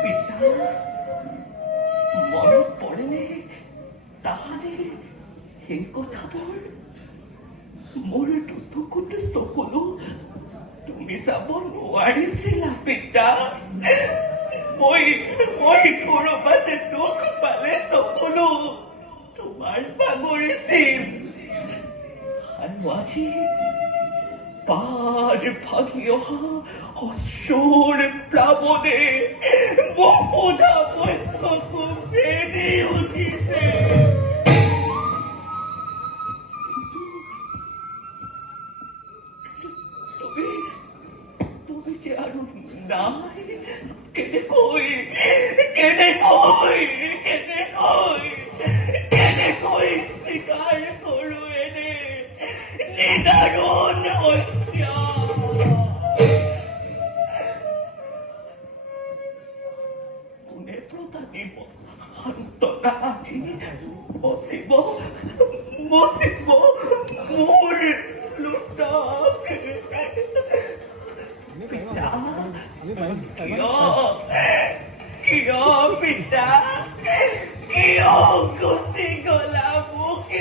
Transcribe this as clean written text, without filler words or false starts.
পিতা মনত পৰেনে তাহাঁতে সেই কথাবোৰ মোৰতো চকুত চকুলো তুমি চাব নোৱাৰিছিলা পিতা মই কৰবাতে দুখ পালে চকুলো তোমাৰ বাগৰিছিল আৰু আজি পাৰ ভাগি অহা অশ্ৰুৰ প্লাৱনে বহুধা বৈঠকো ভেদি উঠিছে তুমি যে আৰু নাই কেনেকৈ স্বীকাৰ কৰো এনে নিদাৰুণ হত্যা কোনে প্ৰতানিব সান্তনা আজি বচিব মোৰ লুটাক পিতা কিয় পিতা কিয় গুচি গলা মোক